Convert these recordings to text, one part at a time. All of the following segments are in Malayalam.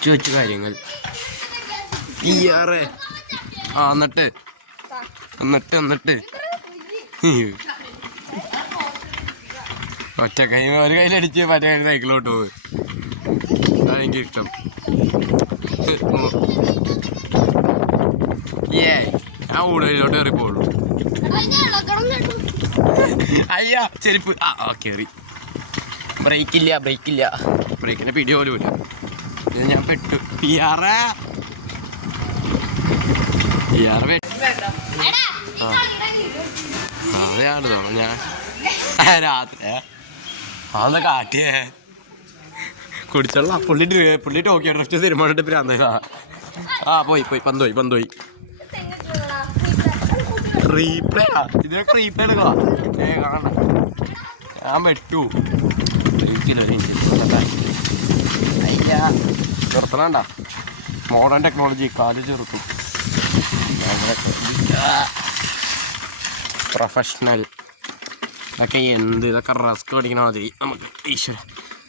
കൊച്ചു കൊച്ചു കാര്യങ്ങൾ. ഇയാറേ എന്നിട്ട് ഒറ്റ കൈ ഒരു കയ്യിലടിച്ച് മറ്റേ സൈക്കിളോട്ട് പോകും. അതാണ് എനിക്കിഷ്ടം. ആ ഊടയിലോട്ട് കയറിപ്പോളൂ. അയ്യാ ചെരുപ്പ്. കയറി. ബ്രേക്കില്ല. ബ്രേക്കിന്റെ പിടി പോലും ഇല്ല. ഇത് ഞാൻ പെട്ടു. അതെയാണ് തോന്നുന്നു. ഞാൻ രാത്രി അതൊന്ന് കാട്ടിയേ കുടിച്ചോളാം. പുള്ളി ടോക്കിയോ ഡ്രഫ്റ്റ് തീരുമാനിട്ട് പിരാന്തതാ. പോയി പന്തോയി റീപ്ലേ. ഇതിനൊക്കെ റീപ്ലേ എടുക്കാം. കാണണ്ട, ഞാൻ പെട്ടു. ചെറുത്തണണ്ട മോഡേൺ ടെക്നോളജി കാല് ചെറുത്തും. പ്രൊഫഷണൽ ഇതൊക്കെ ഇതൊക്കെ റസ്ക് കടിക്കണ മതി നമുക്ക്. ഈശ്വര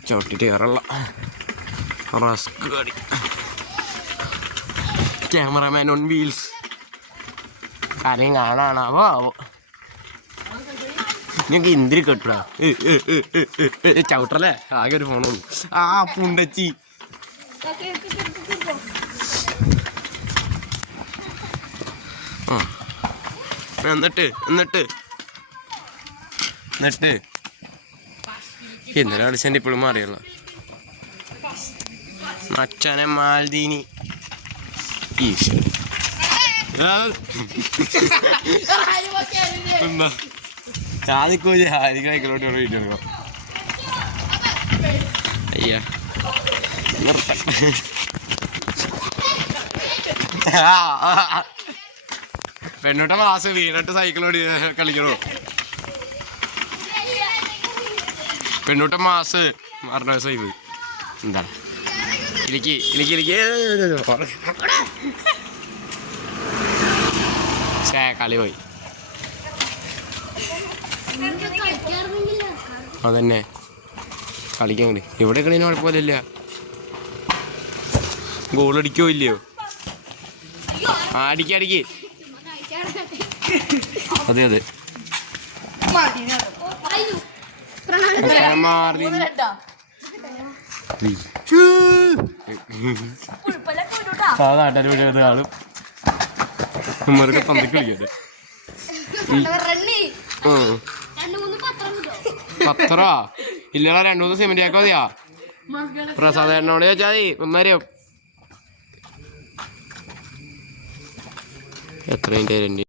ചവിട്ടിട്ട് കയറല്ല. റസ്ക് കടി. Cameraman on wheels. കാര്യം കാണാണാവോ നിങ്ങൾക്ക് ഇന്ദിരി കെട്ടുടാ. ചവിട്ടല്ലേ ആകെ ഒരു ഫോണുള്ളൂ. പുണ്ടച്ചി. എന്നിട്ട് ഇന്നലെ അടിച്ചെൻ്റെ ഇപ്പോഴും മാറിയല്ല. മച്ചാനെ മാൽദീനി. എന്താ ചാതിക്കോജി ഹാരിക്കായിക്കോട്ട് വീട്ടിൽ എടുക്കാം. അയ്യാ പെണ്ണൂട്ട ക്ലാസ് വീണിട്ട് സൈക്കിളോട് കളിക്കണോ? പെണ്ണൂട്ട മാസ് പറഞ്ഞ വയസ്സായി. എന്താണ് ഇലിക്ക് കളി പോയി. അതന്നെ കളിക്കാൻ വേണ്ടി ഇവിടെ കളിന് കുഴപ്പമില്ല. ഗോളടിക്കോ ഇല്ലയോ? അടിക്ക്. അതെ നാട്ടാൻ വീട് കാണും. ഉമ്മർക്ക് തന്തിക്ക് വിളിക്കട്ടെ. പത്തറോ ഇല്ലടാ, 2-3 സിമെന്റ് ആക്കോ മതിയാ. പ്രസാദേട്ടനോട് ചോദിച്ചാൽ മതി. ഒന്നരയോ എത്ര